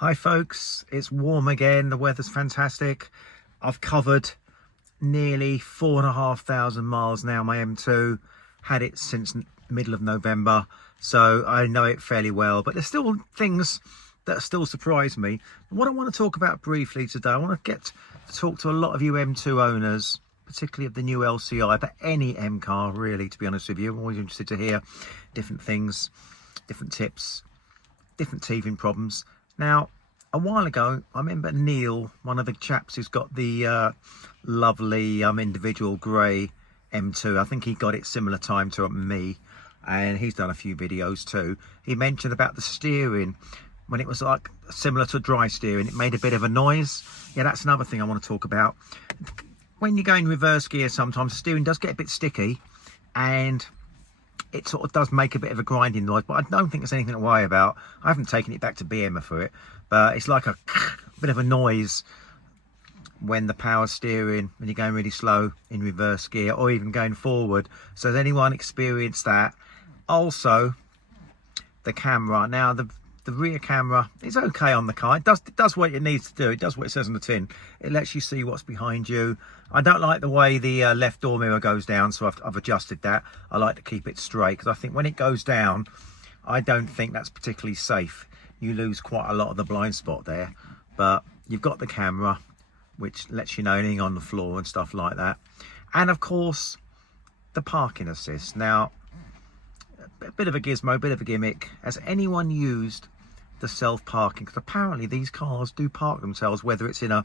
Hi folks, it's warm again, the weather's fantastic. I've covered nearly 4,500 miles now, my M2. Had it since middle of November, so I know it fairly well, but there's still things that still surprise me. What I want to talk about briefly today, I want to get to talk to a lot of you M2 owners, particularly of the new LCi, but any M car really, to be honest with you. I'm always interested to hear different things, different tips, different teething problems. Now, a while ago, I remember Neil, one of the chaps who's got the lovely individual grey M2. I think he got it similar time to me, and he's done a few videos too. He mentioned about the steering, when it was like similar to dry steering, it made a bit of a noise. Yeah, that's another thing I want to talk about. When you go in reverse gear, sometimes the steering does get a bit sticky, and it sort of does make a bit of a grinding noise, but I don't think there's anything to worry about. I haven't taken it back to BM for it, but it's like a bit of a noise when the power steering, when you're going really slow in reverse gear or even going forward. So has anyone experienced that? Also, the camera. Now, the rear camera is okay on the car. It does what it needs to do. It does what it says on the tin. It lets you see what's behind you. I don't like the way the left door mirror goes down, so I've adjusted that. I like to keep it straight, because I think when it goes down, I don't think that's particularly safe. You lose quite a lot of the blind spot there. But you've got the camera, which lets you know anything on the floor and stuff like that. And of course, the parking assist. Now, a bit of a gizmo, bit of a gimmick. Has anyone used the self-parking? Because apparently these cars do park themselves, whether it's in a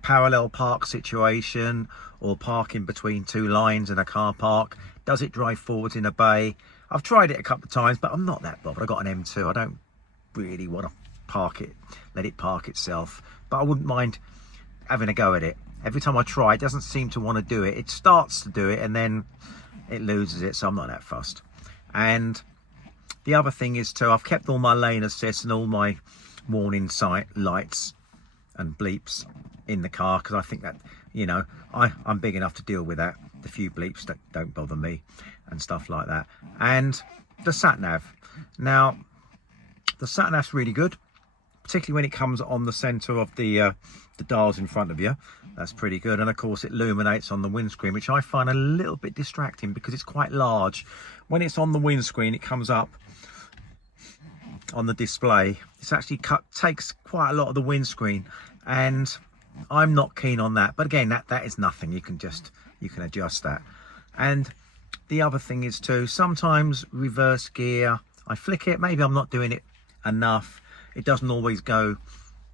parallel park situation or parking between two lines in a car park. Does it drive forwards in a bay? I've tried it a couple of times, but I'm not that bothered. I've got an M2. I don't really want to park it, let it park itself, but I wouldn't mind having a go at it. Every time I try, it doesn't seem to want to do it. It starts to do it and then it loses it, so I'm not that fussed. And the other thing is too, I've kept all my lane assist and all my warning sight lights and bleeps in the car, because I think that, you know, I'm big enough to deal with that. The few bleeps that don't bother me and stuff like that. And the sat nav. Now, the sat nav's really good, particularly when it comes on the center of the dials in front of you. That's pretty good. And of course it illuminates on the windscreen, which I find a little bit distracting because it's quite large. When it's on the windscreen, it comes up on the display. It's actually takes quite a lot of the windscreen, and I'm not keen on that. But again, that is nothing. You can adjust that. And the other thing is too, sometimes reverse gear, I flick it. Maybe I'm not doing it enough. It doesn't always go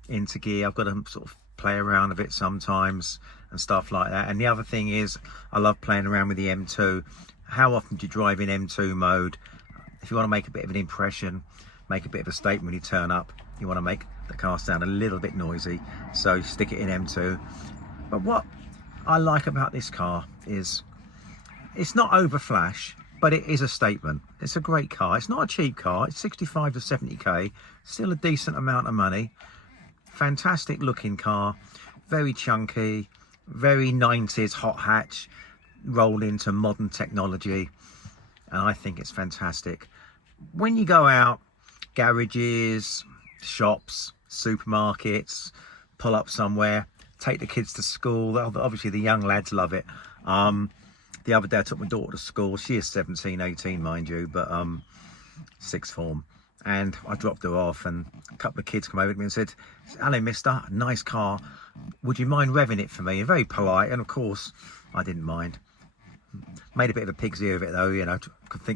into gear. I've got to sort of play around with it sometimes and stuff like that. And the other thing is, I love playing around with the M2. How often do you drive in M2 mode? If you want to make a bit of an impression, make a bit of a statement when you turn up, you want to make the car sound a little bit noisy, so stick it in M2. But what I like about this car is it's not over flash, but it is a statement. It's a great car. It's not a cheap car. It's 65 to 70k, still a decent amount of money. Fantastic looking car, very chunky, very 90s hot hatch rolled into modern technology, and I think it's fantastic. When you go out, garages, shops, supermarkets, pull up somewhere, take the kids to school, obviously the young lads love it. The other day I took my daughter to school. She is 17, 18, mind you, but sixth form. And I dropped her off, and a couple of kids come over to me and said, "Hello, mister, nice car. Would you mind revving it for me?" And very polite, and of course, I didn't mind. Made a bit of a pig's ear of it though, you know, to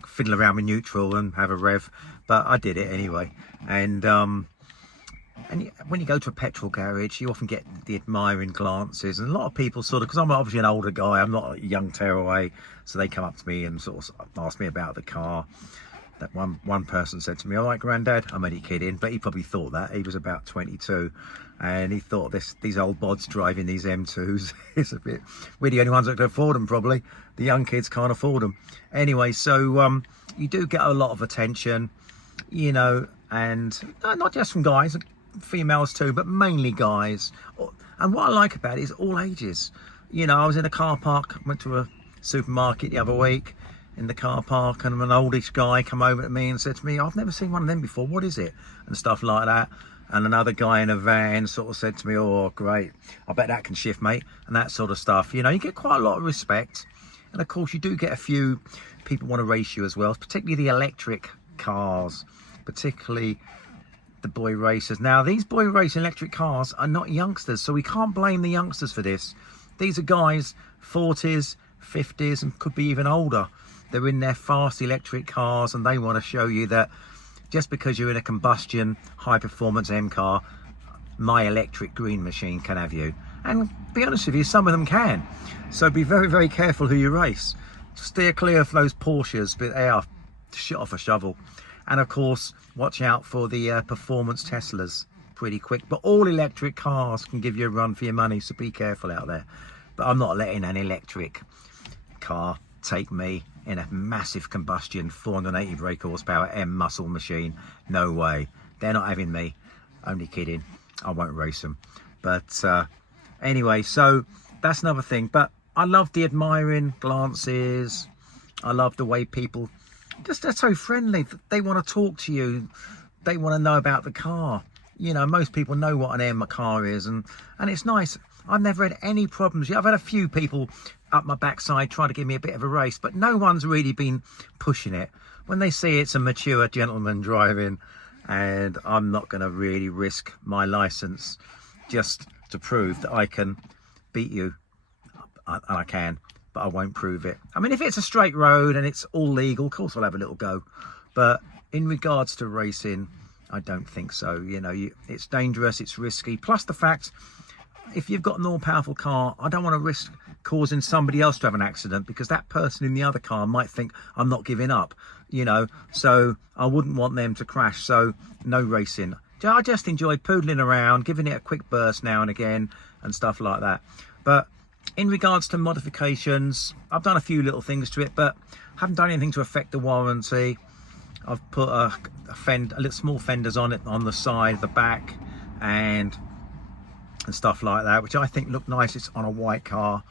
fiddle around with neutral and have a rev, but I did it anyway. And when you go to a petrol garage, you often get the admiring glances, and a lot of people sort of, because I'm obviously an older guy, I'm not a young tearaway, so they come up to me and sort of ask me about the car. That one person said to me, "All right, Grandad," I'm only kidding, but he probably thought that. He was about 22, and he thought these old bods driving these M2s is a bit, we're the only ones that can afford them probably. The young kids can't afford them. Anyway, so you do get a lot of attention, you know, and not just from guys, females too, but mainly guys. And what I like about it is all ages. You know, I was in a car park, went to a supermarket the other week, in the car park, and an oldish guy come over to me and said to me, "I've never seen one of them before, what is it?" and stuff like that. And another guy in a van sort of said to me, oh great, I bet that can shift, mate, and that sort of stuff. You know, you get quite a lot of respect, and of course you do get a few people want to race you as well, particularly the electric cars, particularly the boy racers. Now these boy racing electric cars are not youngsters, so we can't blame the youngsters for this. These are guys 40s, 50s, and could be even older. They're in their fast electric cars, and they want to show you that just because you're in a combustion high performance M car, my electric green machine can have you. And be honest with you, some of them can. So be very, very careful who you race. Steer clear of those Porsches, but they are shit off a shovel. And of course, watch out for the performance Teslas, pretty quick. But all electric cars can give you a run for your money, so be careful out there. But I'm not letting an electric car take me in a massive combustion 480 brake horsepower M muscle machine. No way. They're not having me. Only kidding. I won't race them. But anyway, so that's another thing. But I love the admiring glances. I love the way people just, they're so friendly. They want to talk to you. They want to know about the car. You know, most people know what an M car is, and it's nice. I've never had any problems. I've had a few people up my backside try to give me a bit of a race, but no one's really been pushing it. When they see it's a mature gentleman driving, and I'm not going to really risk my license just to prove that I can beat you. I can, but I won't prove it. I mean, if it's a straight road and it's all legal, of course I'll have a little go. But in regards to racing, I don't think so. You know, it's dangerous, it's risky. Plus the fact, if you've got an all-powerful car, I don't want to risk causing somebody else to have an accident, because that person in the other car might think I'm not giving up, you know. So I wouldn't want them to crash. So no racing. I just enjoy poodling around, giving it a quick burst now and again and stuff like that. But in regards to modifications, I've done a few little things to it, but haven't done anything to affect the warranty. I've put a little small fenders on it, on the side, the back, and stuff like that, which I think look nice. It's on a white car,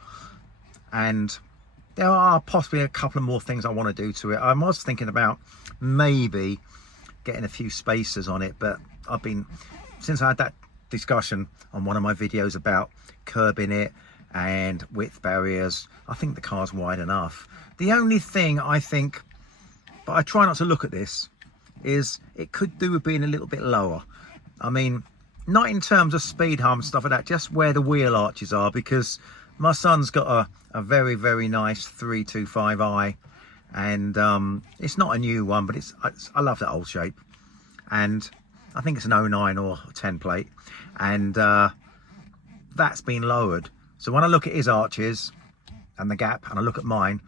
and there are possibly a couple of more things I want to do to it. I was thinking about maybe getting a few spacers on it, but since I had that discussion on one of my videos about curbing it and width barriers, I think the car's wide enough. The only thing I think, but I try not to look at this, is it could do with being a little bit lower. I mean, not in terms of speed humps, stuff like that, just where the wheel arches are, because my son's got a very, very nice 325i, and it's not a new one, but I love that old shape, and I think it's an 09 or 10 plate, and that's been lowered. So when I look at his arches and the gap, and I look at mine,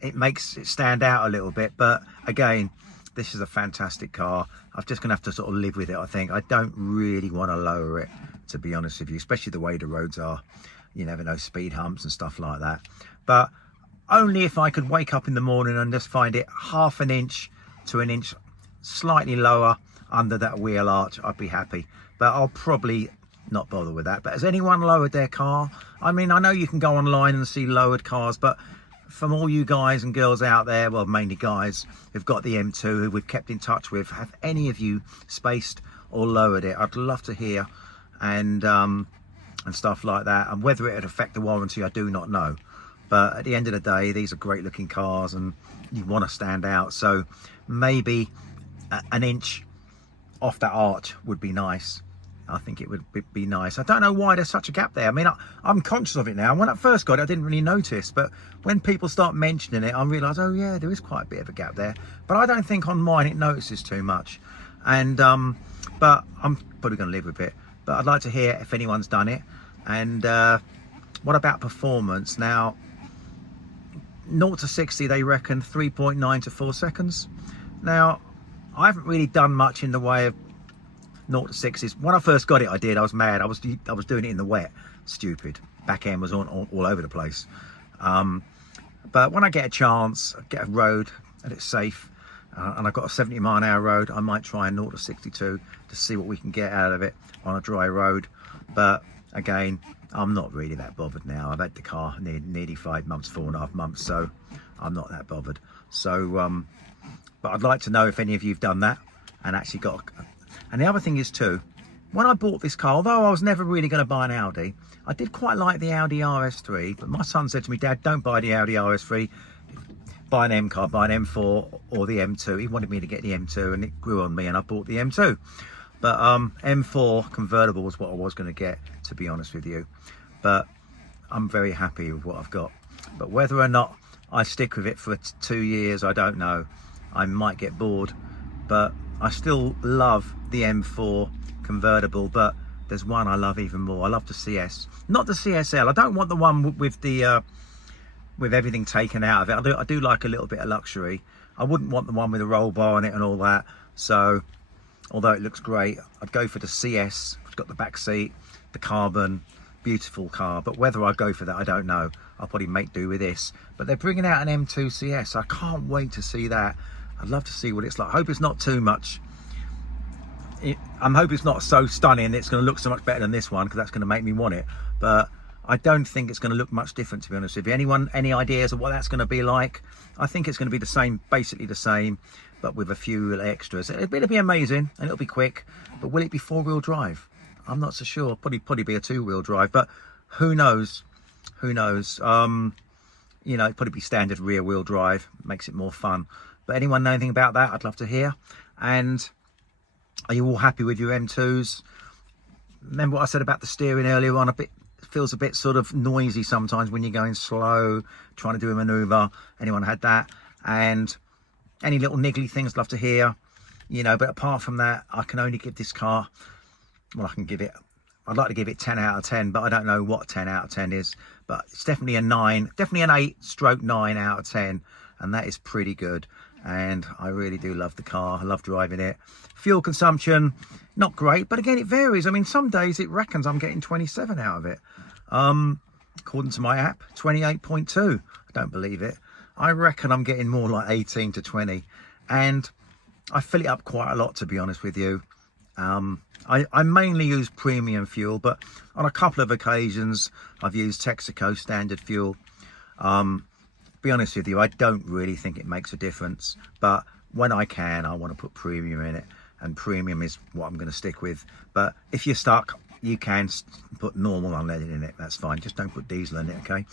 it makes it stand out a little bit. But again, this is a fantastic car. I'm just gonna have to sort of live with it, I think. I don't really want to lower it, to be honest with you, especially the way the roads are. You never know, speed humps and stuff like that. But only if I could wake up in the morning and just find it half an inch to an inch slightly lower under that wheel arch, I'd be happy. But I'll probably not bother with that. But has anyone lowered their car? I mean, I know you can go online and see lowered cars, but from all you guys and girls out there, well, mainly guys, who've got the M2, who we've kept in touch with, have any of you spaced or lowered it? I'd love to hear, and stuff like that. And whether it would affect the warranty, I do not know. But at the end of the day, these are great looking cars, and you want to stand out. So maybe an inch off that arch would be nice. I think it would be nice. I don't know why there's such a gap there. I mean, I'm conscious of it now. When I first got it, I didn't really notice, but when people start mentioning it, I realise, oh yeah, there is quite a bit of a gap there. But I don't think on mine it notices too much. And but I'm probably going to live with it. But I'd like to hear if anyone's done it. And what about performance? Now, 0 to 60, they reckon 3.9 to 4 seconds. Now, I haven't really done much in the way of 0 to 60s. When I first got it, I did. I was mad. I was doing it in the wet. Stupid. Back end was all over the place. But when I get a chance, I get a road and it's safe, and I've got a 70-mile-an-hour road, I might try a 0 to 62 to see what we can get out of it on a dry road. But again, I'm not really that bothered now. I've had the car nearly 5 months, 4.5 months, so I'm not that bothered. So, but I'd like to know if any of you have done that and actually got. And the other thing is too, when I bought this car, although I was never really going to buy an Audi, I did quite like the Audi RS3, but my son said to me, Dad, don't buy the Audi RS3, buy an M car, buy an M4 or the M2. He wanted me to get the M2 and it grew on me and I bought the M2. But M4 convertible was what I was going to get, to be honest with you. But I'm very happy with what I've got. But whether or not I stick with it for 2 years, I don't know. I might get bored, but I still love the M4 convertible. But there's one I love even more. I love the CS, not the CSL. I don't want the one with the with everything taken out of it. I do like a little bit of luxury. I wouldn't want the one with a roll bar on it and all that. So although it looks great, I'd go for the CS. It's got the back seat, the carbon, beautiful car. But whether I go for that, I don't know. I'll probably make do with this. But they're bringing out an M2 CS. I can't wait to see that. I'd love to see what it's like. I hope it's not too much. I'm hoping it's not so stunning that it's going to look so much better than this one, because that's going to make me want it. But I don't think it's going to look much different, to be honest with you. Anyone, any ideas of what that's going to be like? I think it's going to be the same, basically the same, but with a few extras. It'll be amazing and it'll be quick. But will it be 4-wheel drive? I'm not so sure. Probably be a 2-wheel drive, but who knows? Who knows? You know, it'd probably be standard rear-wheel drive. Makes it more fun. But anyone know anything about that? I'd love to hear. And are you all happy with your M2s? Remember what I said about the steering earlier on? Feels a bit sort of noisy sometimes when you're going slow, trying to do a maneuver. Anyone had that? And any little niggly things, love to hear. You know, but apart from that, I can only give this car, well, I'd like to give it 10 out of 10, but I don't know what 10 out of 10 is. But it's definitely a 9, definitely an 8/9 out of 10. And that is pretty good. And I really do love the car. I love driving it. Fuel consumption, not great, but again, it varies. I mean, some days it reckons I'm getting 27 out of it. According to my app, 28.2. I don't believe it. I reckon I'm getting more like 18 to 20. And I fill it up quite a lot, to be honest with you. I mainly use premium fuel, but on a couple of occasions, I've used Texaco standard fuel. Be honest with you, I don't really think it makes a difference, but when I can, I want to put premium in it, and premium is what I'm going to stick with. But if you're stuck, you can put normal unleaded in it. That's fine. Just don't put diesel in it, okay?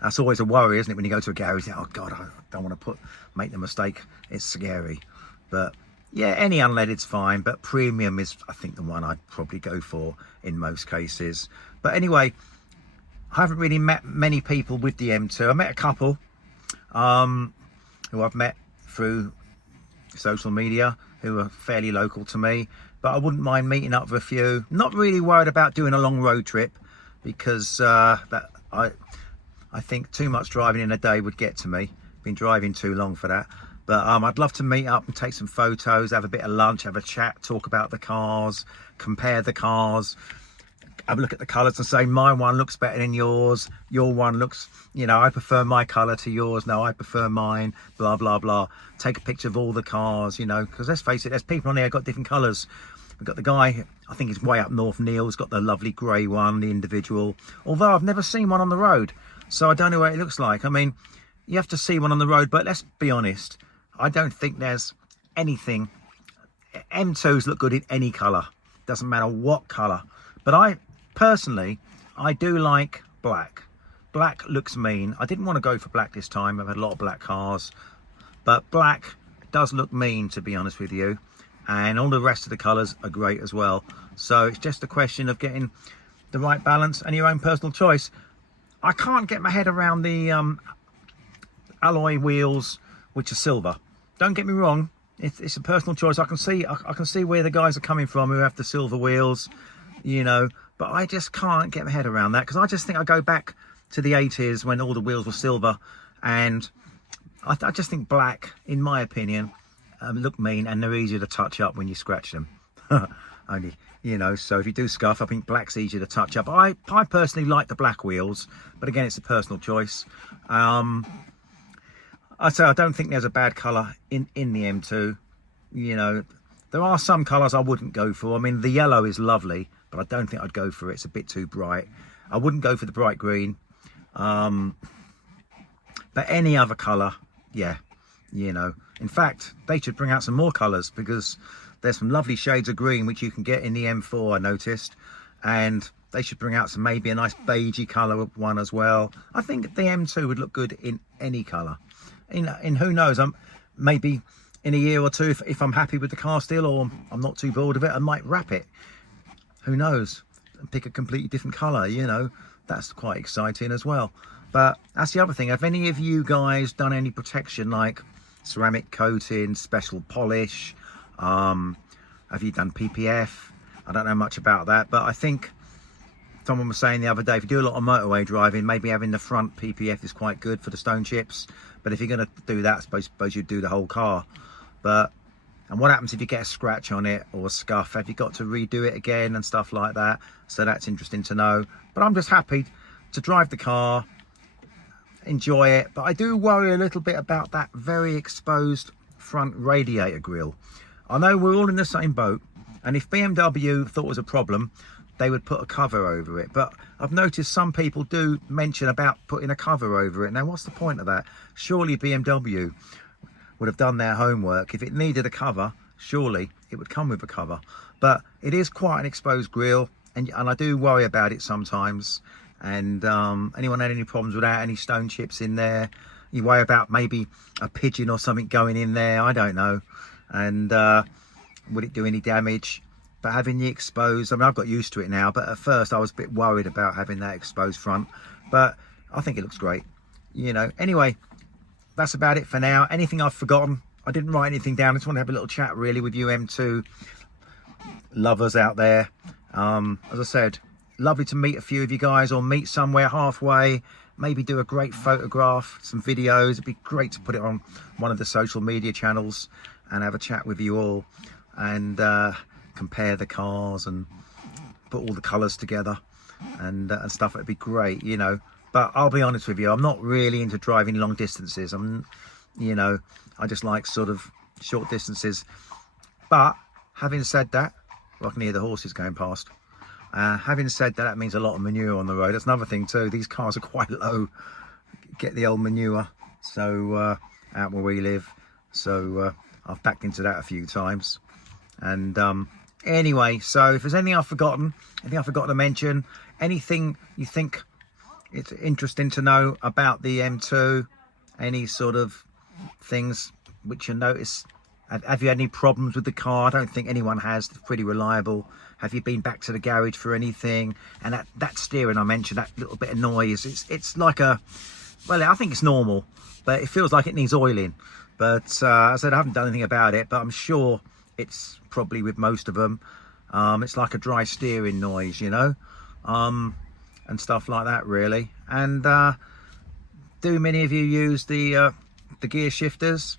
That's always a worry, isn't it, when you go to a garage? Oh God, I don't want to make the mistake. It's scary. But yeah, any unleaded's fine, but premium is, I think, the one I'd probably go for in most cases. But anyway, I haven't really met many people with the M2. I met a couple who I've met through social media who are fairly local to me, but I wouldn't mind meeting up with a few. Not really worried about doing a long road trip, because that I think too much driving in a day would get to me. Been driving too long for that. But I'd love to meet up and take some photos, have a bit of lunch, have a chat, talk about the cars, compare the cars, have a look at the colours and say, my one looks better than yours, your one looks, you know, I prefer my colour to yours, no, I prefer mine, blah, blah, blah. Take a picture of all the cars, you know, because let's face it, there's people on there who've got different colours. We've got the guy, I think he's way up north, Neil's got the lovely grey one, the individual, although I've never seen one on the road, so I don't know what it looks like. I mean, you have to see one on the road, but let's be honest, I don't think there's anything. M2s look good in any colour, doesn't matter what colour, but I personally do like black. Black looks mean. I didn't want to go for black this time. I've had a lot of black cars, but black does look mean, to be honest with you, and all the rest of the colours are great as well. So it's just a question of getting the right balance and your own personal choice. I can't get my head around the alloy wheels, which are silver. Don't get me wrong, it's a personal choice. I can see where the guys are coming from who have the silver wheels, you know, but I just can't get my head around that, because I just think I go back to the 80s when all the wheels were silver, and I just think black, in my opinion, look mean, and they're easier to touch up when you scratch them. Only, you know, so if you do scuff, I think black's easier to touch up. I personally like the black wheels, but again, it's a personal choice. I'd say I don't think there's a bad colour in the M2. You know, there are some colours I wouldn't go for. I mean, the yellow is lovely, but I don't think I'd go for it. It's a bit too bright. I wouldn't go for the bright green. But any other colour, yeah, you know. In fact, they should bring out some more colours, because There's some lovely shades of green which you can get in the M4, I noticed, and they should bring out maybe a nice beigey colour one as well. I think the M2 would look good in any colour. In who knows, maybe in a year or two, if I'm happy with the car still, or I'm not too bored of it, I might wrap it. Who knows? And pick a completely different colour, you know. That's quite exciting as well. But that's the other thing. Have any of you guys done any protection, like ceramic coating, special polish? Have you done PPF? I don't know much about that, but I think someone was saying the other day, if you do a lot of motorway driving, maybe having the front PPF is quite good for the stone chips. But if you're going to do that, I suppose you'd do the whole car. And what happens if you get a scratch on it or a scuff? Have you got to redo it again and stuff like that? So that's interesting to know. But I'm just happy to drive the car, enjoy it. But I do worry a little bit about that very exposed front radiator grille. I know we're all in the same boat, and if BMW thought it was a problem, they would put a cover over it. But I've noticed some people do mention about putting a cover over it. Now, what's the point of that? Surely BMW would have done their homework. If it needed a cover, surely it would come with a cover. But it is quite an exposed grille, and I do worry about it sometimes. And anyone had any problems with that, any stone chips in there? You worry about maybe a pigeon or something going in there, I don't know. And would it do any damage? But having the exposed, I mean, I've got used to it now, but at first I was a bit worried about having that exposed front. But I think it looks great, you know. Anyway, that's about it for now. Anything I've forgotten? I didn't write anything down. I just want to have a little chat really with you M2 lovers out there. As I said, lovely to meet a few of you guys, or meet somewhere halfway, maybe do a great photograph, some videos. It'd be great to put it on one of the social media channels and have a chat with you all, and compare the cars and put all the colours together and stuff. It'd be great, you know. But I'll be honest with you, I'm not really into driving long distances. You know, I just like sort of short distances. But having said that, well, I can hear the horses going past. Having said that, that means a lot of manure on the road. That's another thing too. These cars are quite low. Get the old manure. So out where we live. So I've backed into that a few times. And anyway, so if there's anything I've forgotten to mention, anything you think it's interesting to know about the M2, any sort of things which you notice, have you had any problems with the car? I don't think anyone has. It's pretty reliable. Have you been back to the garage for anything? And that steering I mentioned, that little bit of noise, it's like a, well, I think it's normal, but it feels like it needs oiling. But as I said, I haven't done anything about it, but I'm sure it's probably with most of them. It's like a dry steering noise, you know, and stuff like that really. And do many of you use the gear shifters?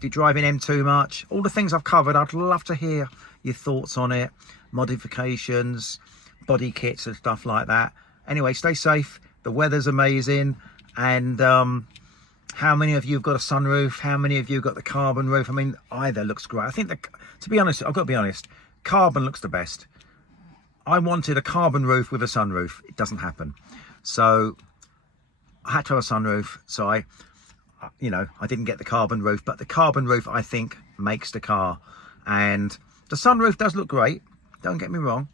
Do you drive in M2 much? All the things I've covered, I'd love to hear your thoughts on it, modifications, body kits and stuff like that. Anyway, stay safe. The weather's amazing. And how many of you have got a sunroof? How many of you have got the carbon roof? I mean, either looks great. I think, to be honest, I've got to be honest, carbon looks the best. I wanted a carbon roof with a sunroof. It doesn't happen. So I had to have a sunroof. So I didn't get the carbon roof, but the carbon roof, I think, makes the car. And the sunroof does look great. Don't get me wrong.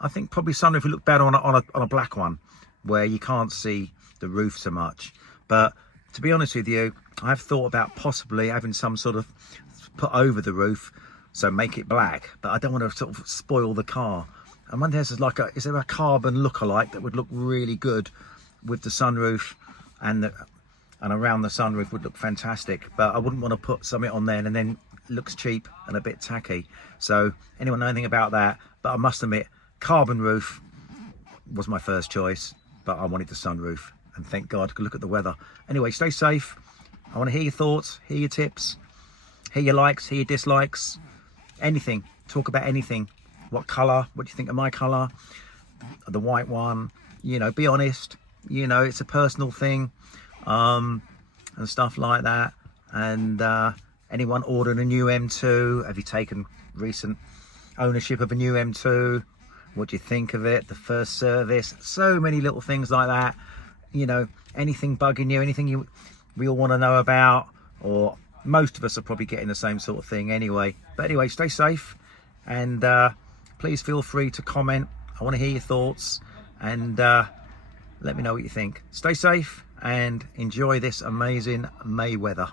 I think probably sunroof would look better on a black one where you can't see the roof so much. But to be honest with you, I've thought about possibly having some sort of put over the roof, so make it black, but I don't want to sort of spoil the car. I wonder if there's is there a carbon look-alike that would look really good with the sunroof, and around the sunroof would look fantastic. But I wouldn't want to put something on there and then it looks cheap and a bit tacky. So anyone know anything about that? But I must admit, carbon roof was my first choice, but I wanted the sunroof. And thank God, look at the weather. Anyway, stay safe. I want to hear your thoughts, hear your tips, hear your likes, hear your dislikes, anything. Talk about anything. What colour? What do you think of my colour? The white one. You know, be honest. You know, it's a personal thing, and stuff like that. And anyone ordering a new M2? Have you taken recent ownership of a new M2? What do you think of it? The first service? So many little things like that. You know, anything bugging you, anything we all want to know about, or most of us are probably getting the same sort of thing anyway. But anyway, stay safe, and please feel free to comment. I want to hear your thoughts, and let me know what you think. Stay safe and enjoy this amazing May weather.